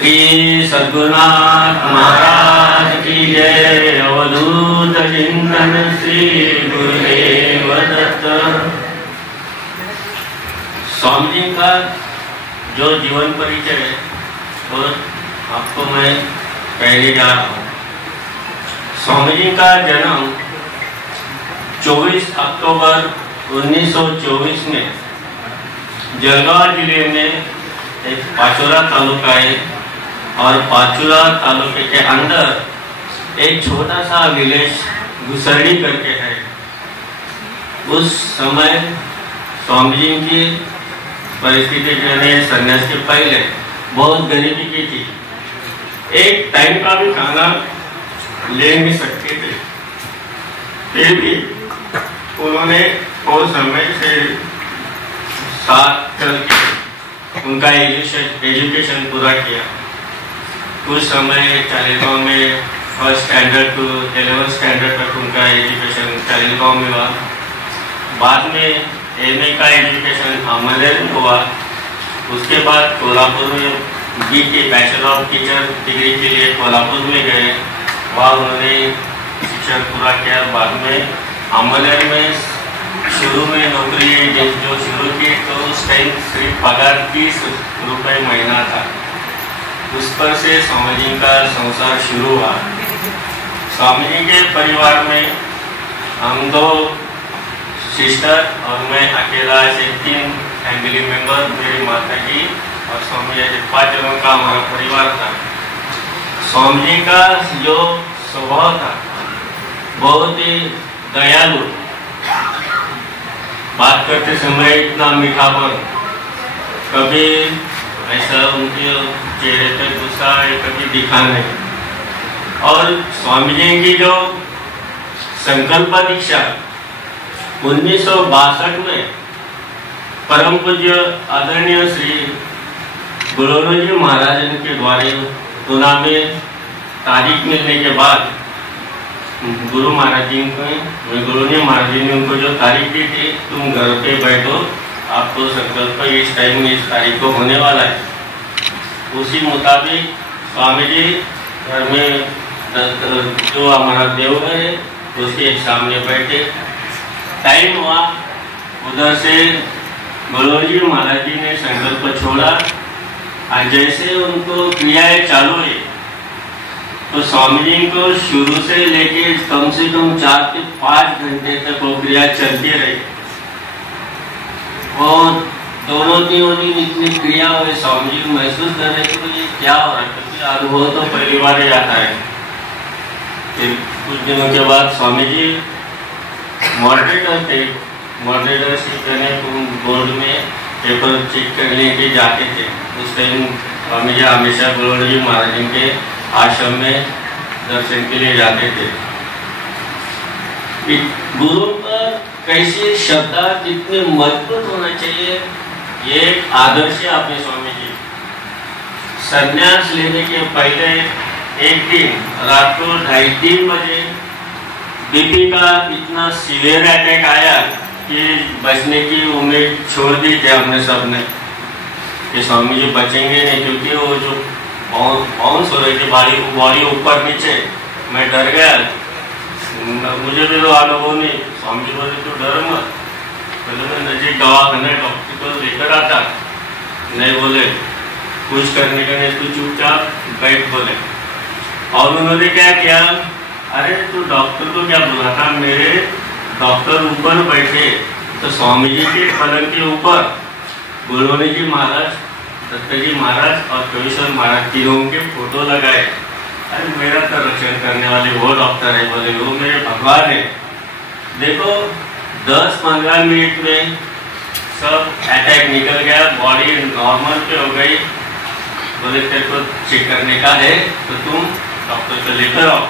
श्री सद्गुरुनाथ महाराज की जय। अवधूत चिंतन श्री गुरुदेव दत्त। स्वामी जी का जो जीवन परिचय है वो आपको मैं पहले जा रहा हूँ। स्वामी जी का जन्म 24 अक्टूबर 1924 में जलगांव जिले में एक पाचोरा तालुका है और पाचोरा तालुके के अंदर एक छोटा सा विलेज गुसरडी करके है। उस समय स्वामी जी की परिस्थिति जो है संन्यास के पहले बहुत गरीबी की थी। एक टाइम का भी खाना ले नहीं सकते थे। फिर भी उन्होंने बहुत समय से साथ चल के उनका एजुकेशन पूरा किया। कुछ समय चालीसगांव में first standard to 11th standard तक उनका एजुकेशन चालीसगांव में हुआ। बाद में एमए का एजुकेशन अमरेली में हुआ। उसके बाद कोल्हापुर में BT bachelor of teacher degree के लिए कोल्हापुर में गए। वहाँ उन्होंने शिक्षण पूरा किया। बाद में अमरेली में शुरू में नौकरी जो शुरू की तो उस टाइम सिर्फ पगार 30 रुपये महीना था। उस पर से स्वामी जी का संसार शुरू हुआ। स्वामी जी के परिवार में हम 2 सिस्टर और मैं अकेला ऐसे 3 फैमिली मेंबर, मेरी माता जी और स्वामी जी, 5 जनों का हमारा परिवार था। स्वामी जी का जो स्वभाव था बहुत ही दयालु। बात करते समय इतना मीठापन, कभी ऐसा उनके चेहरे पे गुस्सा कभी दिखा नहीं। और स्वामी जी की जो संकल्प दीक्षा 1962 में परम पूज्य आदरणीय श्री गुरुदेव जी महाराज के द्वारा पुणे में तारीख मिलने के बाद गुरु महाराज जी ने उनको जो तारीख दी थी, तुम घर पे बैठो, आपको संकल्प इस टाइम में इस तारीख को होने वाला है। उसी मुताबिक स्वामी जी घर में जो हमारा देवघर है उसके सामने बैठे। टाइम हुआ, उधर से गुरु जी महाराज जी ने संकल्प छोड़ा और जैसे उनको क्रियाएं चालू हुई तो स्वामी जी को शुरू से लेके कम से कम 4 से 5 घंटे तक वो क्रिया चलती रही। और दोनों दिन इतनी क्रिया हुई, स्वामी जी महसूस कर रहे तो ये क्या हो रहा है, क्योंकि अनुभव तो पहली बार ही आता है। फिर कुछ दिनों के बाद स्वामी जी मॉडरेटर थे, मॉडरेटरशिप करने बोर्ड में पेपर चेक करने के जाते थे। उस टाइम स्वामी जी हमेशा गुरु जी महाराज जी के आश्रम में दर्शन के लिए जाते थे। गुरु पर कैसी श्रद्धा कितने मजबूत होना चाहिए, ये आदर्श है अपने स्वामी जी। संन्यास लेने के पहले एक दिन रात को 2:30-3 बजे बीपी का इतना सीवियर अटैक आया कि बचने की उम्मीद छोड़ दी थी हमने सबने कि स्वामी जी बचेंगे नहीं, क्योंकि वो जो बाउंस हो रही थी बॉडी ऊपर नीचे। मैं डर गया, मुझे भी तो अनुभव नहीं। स्वामी जी बोले तो डर मत। पहले मैं नजीक दवाखाना डॉक्टर को लेकर आता, नहीं बोले कुछ करने का नहीं, तू चुपचाप बैठ बोले। और उन्होंने क्या किया, अरे तू डॉक्टर को क्या बुलाता, मेरे डॉक्टर ऊपर बैठे तो स्वामी जी के पलंग के ऊपर गुरु जी महाराज, दत्त जी महाराज और कविश्वर महाराज तीनों के फोटो लगाए। अरे मेरा तो रक्षण करने वाले वो डॉक्टर है, बोले वो मेरे भगवान है। देखो 10-15 मिनट में सब अटैक निकल गया, बॉडी नॉर्मल पे हो गई। बोले तेरे को चेक करने का है तो तुम डॉक्टर को लेकर आओ।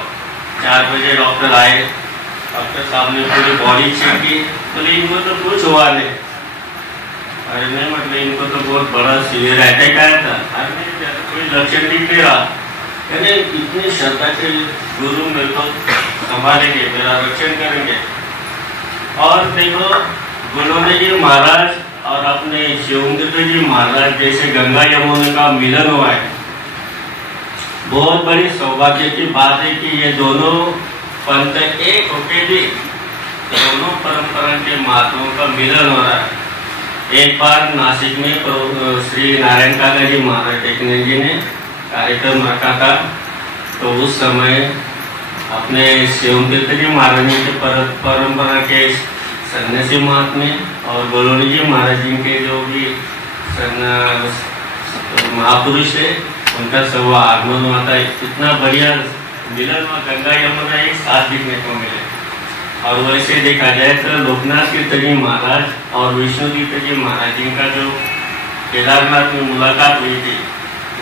4 बजे डॉक्टर आए, डॉक्टर साहब ने पूरी बॉडी चेक की। बोले इनको तो कुछ हुआ नहीं। अरे नहीं, मतलब इनको तो बहुत बड़ा सीवियर अटैक आया था। अरे कोई लक्षण दिख नहीं रहा। कहने इतनी श्रद्धा के गुरु मेरे को संभालेंगे, मेरा रक्षण करेंगे। और देखो गुरु जी महाराज और अपने शिवंद्र जी महाराज जैसे गंगा यमुना का मिलन हुआ है। बहुत बड़ी सौभाग्य की बात है कि ये दोनों पंथ एक होके भी दोनों परंपरा के महात्माओं का मिलन हो रहा है। एक बार नासिक में श्री नारायण काका जी महाराज टेकने जी ने कार्यक्रम रखा था, तो उस समय अपने शिवम तीर्थ जी महाराज जी के परंपरा के सन्यासी महात्मा और गोलोनी जी महाराज जी के जो भी महापुरुष है उनका सब आगमन हुआ था। इतना बढ़िया मिलन हुआ, गंगा यमुना एक साथ दिखने को मिले। और वैसे देखा जाए तो लोकनाथ तीर्थ जी महाराज और विष्णु तीर्थ जी महाराज जी का जो केदारनाथ में मुलाकात हुई थी,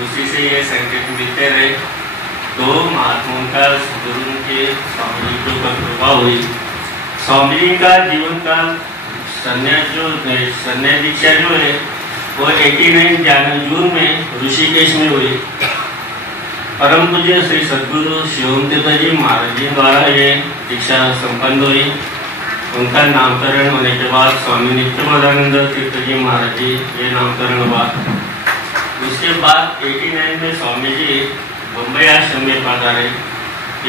उसी से ये संकेत मिलते रहे। दो महात्माओं का गुरु के स्वामी जी को कृपा हुई। स्वामी जी का जीवन का संन्यास दीक्षा जो है वो 89 जून में ऋषिकेश में हुई। परम पूज्य श्री सद्गुरु शिवम तीर्थ जी महाराज जी द्वारा ये दीक्षा संपन्न हुई। उनका नामकरण होने के बाद स्वामी नित्यानंद तीर्थ जी महाराज जी ये नामकरण हुआ। उसके बाद 89 में स्वामी जी मुंबई आश्रम में पधारे।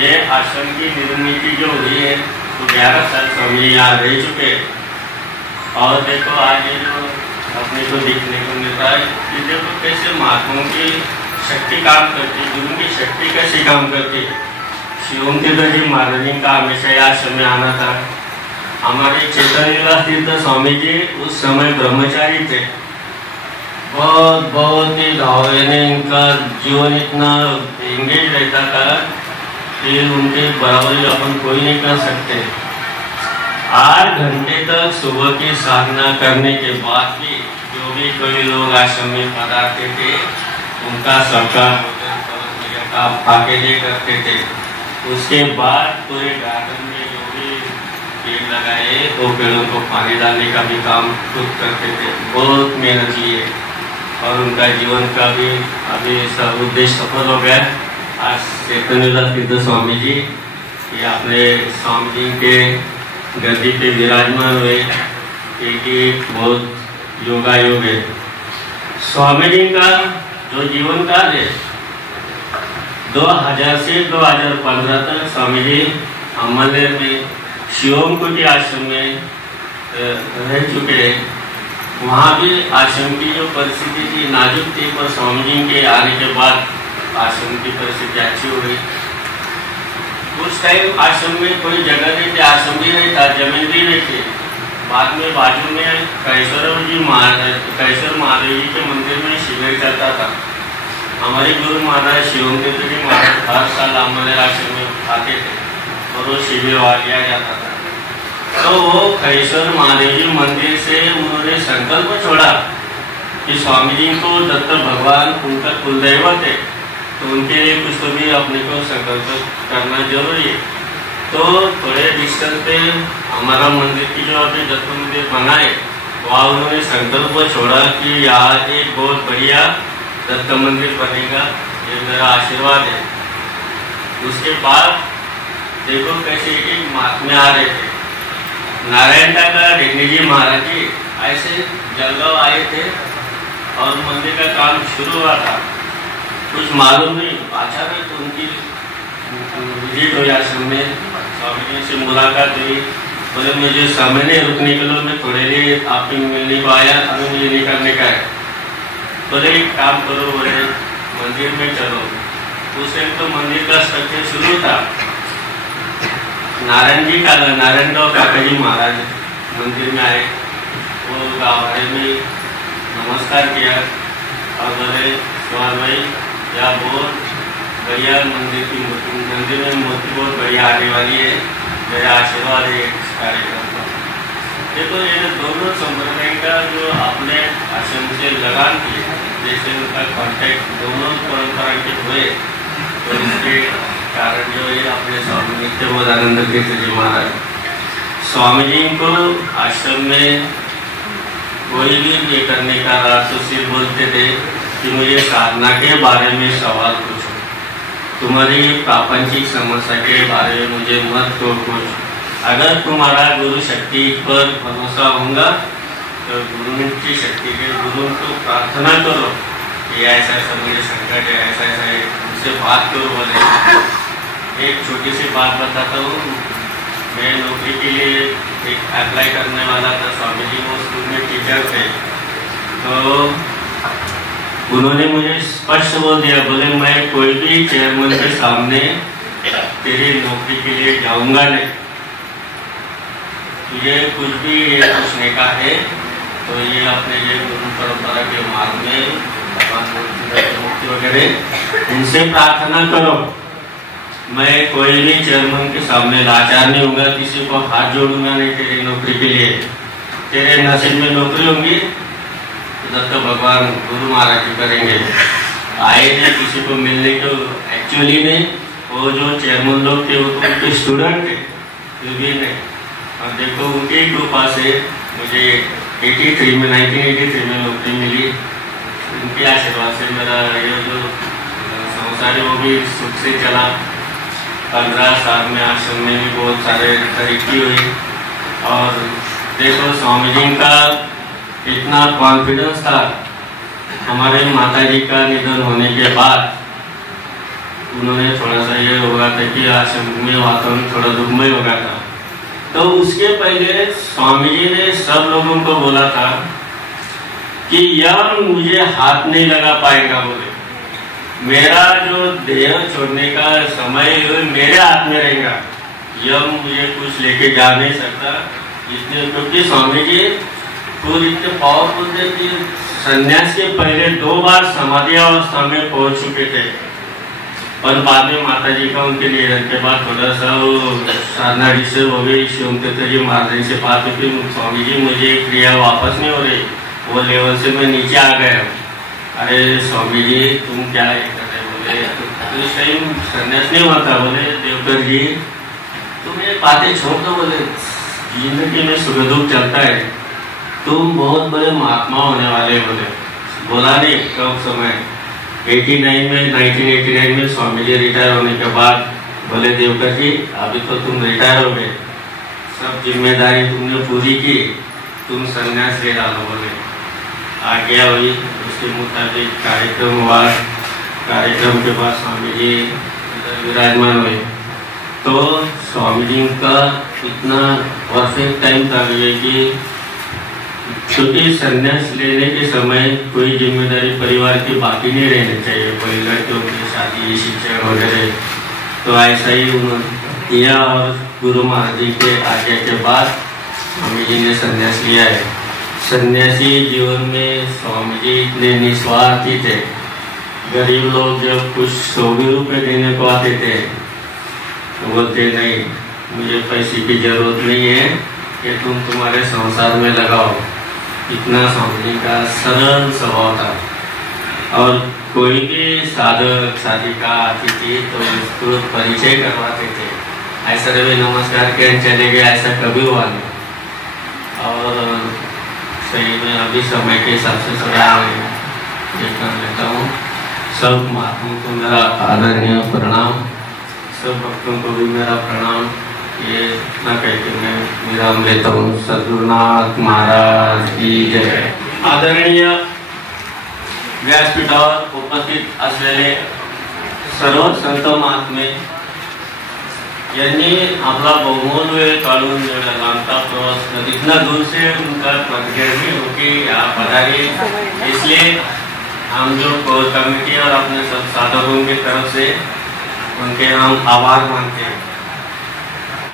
ये आश्रम की निर्मित जो हुई है तो 11 साल स्वामी जी यहाँ रह चुके। और देखो आज ये जो अपने को देखने को मिलता है कि देखो कैसे महात्माओं की शक्ति काम करती, गुरु की शक्ति कैसे काम करती। शिवम तीर्थ जी महाराज जी का हमेशा आश्रम में आना था। हमारे चैतन्य तीर्थ स्वामी जी उस समय ब्रह्मचारी थे। बहुत ही भाव, यानी इनका जीवन इतना एंगेज रहता था कि उनके बराबरी अपन कोई नहीं कर सकते। 8 घंटे तक सुबह की साधना करने के बाद भी जो भी कोई लोग आश्रम में पधारते थे उनका सबका पाकेजे करते थे। उसके बाद पूरे गार्डन में जो भी पेड़ लगाए वो पेड़ों को पानी डालने का भी काम खुद करते थे। बहुत मेहनत लिए और उनका जीवन का भी अभी सब उद्देश्य सफल हो गया। आज चैतन्य तीर्थ स्वामी जी ये अपने स्वामी जी के गद्दी पे विराजमान हुए, एक बहुत योगा योग है। स्वामी जी का जो जीवन काल है 2000 से 2015 तक स्वामी जी अमलेर में शिवम कुटी आश्रम में रह चुके हैं। वहाँ भी आश्रम की जो परिस्थिति थी नाजुक थी, पर स्वामी जी के आने के बाद आश्रम की परिस्थिति अच्छी हो गई। उस टाइम आश्रम में कोई जगह नहीं थी, आश्रम भी नहीं था, जमीन भी नहीं थी। बाद में बाजू में कैसर महादेव जी के मंदिर में शिविर चलता था। हमारे गुरु महाराज शिवम तीर्थ जी महाराज हर साल हमारे आश्रम में आते थे और वो शिविर लिया जाता था। तो वो कैसर महादेव जी मंदिर से उन्होंने संकल्प छोड़ा कि स्वामी जी को दत्त भगवान उनका कुलदैवत है, तो उनके लिए कुछ तो भी अपने को संकल्प करना जरूरी है। तो थोड़े डिस्टेंस पे हमारा मंदिर की जो अभी दत्त मंदिर बना है वहाँ उन्होंने संकल्प छोड़ा कि यहाँ एक बहुत बढ़िया दत्त मंदिर बनेगा, ये मेरा आशीर्वाद है। उसके बाद देखो कैसे एक महात्मा आ रहे थे। नारायण काका टेकने जी महाराज जी ऐसे जलगांव आए थे और मंदिर का काम शुरू हुआ था। कुछ मालूम नहीं, अचानक उनकी विजिट हुई आश्रम में, स्वामी जी से मुलाकात हुई। बोले मुझे समय नहीं रुकने के लिए, मैं थोड़े लिए आपसे मिलने को आया, अभी मुझे निकलने का है। बोले एक काम करो, बोले मंदिर में चलो। उस टाइम तो मंदिर का स्ट्रक्चर शुरू था। नारायणगांव काका जी महाराज मंदिर में आए, वो गाँव में नमस्कार किया और बोले स्वामी भाई या बहुत बढ़िया मंदिर में मूर्ति बहुत बढ़िया आने वाली है, मेरा आशीर्वाद है इस कार्यक्रम का। देखो ये दोनों संप्रदाय का जो आपने आश्रम से लगान की, जैसे उनका कॉन्टेक्ट दोनों परंपरा के हुए, तो इसके कारण जो है अपने स्वामी नित्यानंद तीर्थ जी महाराज स्वामी जी को आश्रम में कोई भी ये करने का रात तो सिर्फ बोलते थे कि मुझे साधना के बारे में सवाल पूछो, तुम्हारी प्रापंचिक समस्या के बारे में मुझे मत पूछो। अगर तुम्हारा गुरु शक्ति पर भरोसा होगा तो गुरु की शक्ति के गुरु को प्रार्थना करो कि ऐसा ऐसा मुझे संकट है, ऐसा ऐसा है, से बात करूँ बोले। एक छोटी सी बात बताता हूँ। मैं नौकरी के लिए एक अप्लाई करने वाला था। स्वामी जी वो स्कूल में टीचर थे, तो उन्होंने मुझे स्पष्ट बोल दिया, बोले मैं कोई भी चेयरमैन के सामने तेरी नौकरी के लिए जाऊंगा नहीं। तुझे कुछ भी ये पूछने का है तो ये अपने ये गुरु परंपरा के मार्ग में मुक्ति वगैरह उनसे प्रार्थना करो। मैं कोई भी चेयरमैन के सामने लाचार नहीं होऊंगा, किसी को हाथ जोड़ूंगा नहीं तेरी नौकरी के लिए। तेरे नसीब में नौकरी होंगी तब तो भगवान गुरु महाराज जी करेंगे। आए नहीं किसी को मिलने को, एक्चुअली में वो जो चेयरमैन लोग थे वो तो उनके स्टूडेंट थे, फिर भी नहीं। और देखो उनके कृपा से मुझे 1983 में नौकरी मिली। उनके आशीर्वाद से मेरा ये जो संसार है वो भी सुख से चला। 15 साल में आश्रम में भी बहुत सारे तरक्की हुई। और देखो स्वामी जी का इतना कॉन्फिडेंस था। हमारे माता जी का निधन होने के बाद उन्होंने थोड़ा सा ये होगा था कि आश्रम में वातावरण थोड़ा दुखमय हो गया था, तो उसके पहले स्वामी जी ने सब लोगों को बोला था कि यम मुझे हाथ नहीं लगा पाएगा। बोले मेरा जो देह छोड़ने का समय मेरे हाथ में रहेगा, यम मुझे कुछ लेके जा नहीं सकता। इसलिए क्योंकि स्वामी जी खुद इतने पावरफुल थे कि संन्यास के पहले 2 बार समाधि अवस्था में पहुंच चुके थे। और बाद में माता जी का उनके निधन के बाद थोड़ा सा वो साधना डिस्टर्ब हो गई। शिवमती जी महाराज से बात हुई, स्वामी जी मुझे क्रिया वापस नहीं हो रही, वो लेवल से मैं नीचे आ गया। अरे स्वामी जी तुम क्या कर रहे? बोले तो सही संन्यास नहीं हुआ था। बोले देवकर जी तुम ये बातें छोड़ दो, बोले जिंदगी में सुख दुख चलता है, तुम बहुत बड़े महात्मा होने वाले। बोले बोला नहीं कब समय 1989 में स्वामी जी रिटायर होने के बाद बोले देवकर जी अभी तो तुम रिटायर हो गए, सब जिम्मेदारी तुमने पूरी की, तुम संन्यास ले डालो। बोले आज्ञा हुई, उसके मुताबिक कार्यक्रम हुआ। कार्यक्रम के बाद स्वामी जी विराजमान हुए। तो स्वामी जी का इतना परफेक्ट टाइम था कि क्योंकि संन्यास लेने के समय कोई जिम्मेदारी परिवार की बाकी नहीं रहनी चाहिए, कोई लड़कियों की शादी शिक्षण वगैरह। तो ऐसा ही उन्होंने किया और गुरु महाराज जी के आज्ञा के बाद स्वामी जी ने संन्यास लिया है। सन्यासी जीवन में स्वामी जी इतने निस्वार्थी थे। गरीब लोग जब कुछ 100 रुपये देने को आते थे तो बोलते नहीं मुझे पैसे की जरूरत नहीं है, कि तुम तुम्हारे संसार में लगाओ। इतना स्वामी जी का सरल स्वभाव था। और कोई भी साधक साधिका आती थी तो उसको परिचय करवाते थे, ऐसा रवि नमस्कार के चले गए, ऐसा कभी हुआ नहीं। और सही में अभी समय के हिसाब से सदा कर लेता हूँ। सब महात्माओं को मेरा आदरणीय प्रणाम, सब भक्तों को भी मेरा प्रणाम। ये इतना कहकर मैं विराम लेता हूँ। सद्गुरुनाथ महाराज की जय। आदरणीय व्यासपीठावर उपस्थित असलेले सर्व संत महात्मे यांनी आपला बहुमूल्य वेळ काढून लांबता प्रवास इतना दूर से उनका प्रतिनिधि होके यहाँ पधारे, इसलिए हम जो कोर कमेटी और अपने सब साधकों की तरफ से उनके हम आभार मानते हैं।